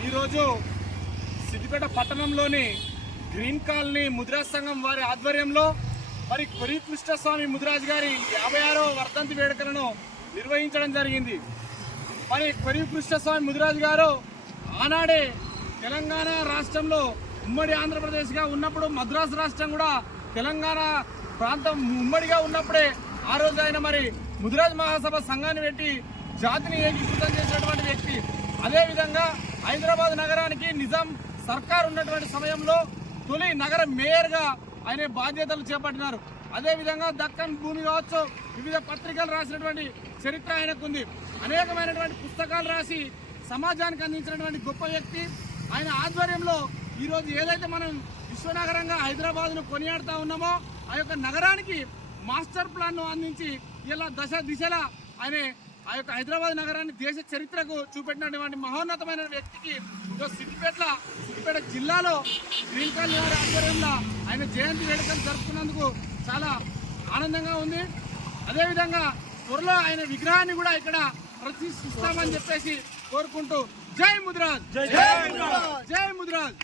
ఈరోజు సిద్దిపేట పట్టణంలోని green colony Mudra సంఘం వారి ఆధ్వర్యంలో మరి కొరి కృష్ణస్వామి ముదిరాజు గారి యాభై ఆరో వర్ధంతి వేడుకలను నిర్వహించడం జరిగింది. మరి కొరి కృష్ణస్వామి ముదిరాజ్ గారు ఆనాడే తెలంగాణ రాష్ట్రంలో ఉమ్మడి ఆంధ్రప్రదేశ్గా ఉన్నప్పుడు మద్రాసు రాష్ట్రం కూడా తెలంగాణ ప్రాంతం ఉమ్మడిగా ఉన్నప్పుడే ఆ రోజు ఆయన మరి ముదిరాజ్ మహాసభ సంఘాన్ని పెట్టి జాతిని ఏకీకృతం చేసినటువంటి వ్యక్తి. అదేవిధంగా హైదరాబాద్ నగరానికి నిజాం సర్కార్ ఉన్నటువంటి సమయంలో తొలి నగర మేయర్గా ఆయన బాధ్యతలు చేపట్టినారు. అదేవిధంగా దక్కన్ భూమి కావచ్చు వివిధ పత్రికలు రాసినటువంటి చరిత్ర ఆయనకుంది. అనేకమైనటువంటి పుస్తకాలు రాసి సమాజానికి అందించినటువంటి గొప్ప వ్యక్తి. ఆయన ఆధ్వర్యంలో ఈరోజు ఏదైతే మనం విశ్వనగరంగా హైదరాబాద్ను కొనియాడుతూ ఉన్నామో ఆ యొక్క నగరానికి మాస్టర్ ప్లాన్ను అందించి ఇలా దశ దిశలా ఆయన ఆ యొక్క హైదరాబాద్ నగరాన్ని దేశ చరిత్రకు చూపెట్టినటువంటి మహోన్నతమైన వ్యక్తికి సిద్దిపేట సిద్దిపేట జిల్లాలో గ్రీన్ కాలనీ వారి ఆధ్వర్యంలో ఆయన జయంతి వేడుకలు జరుపుకున్నందుకు చాలా ఆనందంగా ఉంది. అదేవిధంగా త్వరలో ఆయన విగ్రహాన్ని కూడా ఇక్కడ ప్రతిష్ఠిస్తామని చెప్పేసి కోరుకుంటూ జై ముద్రాజ్. జై ముద్రాజ్.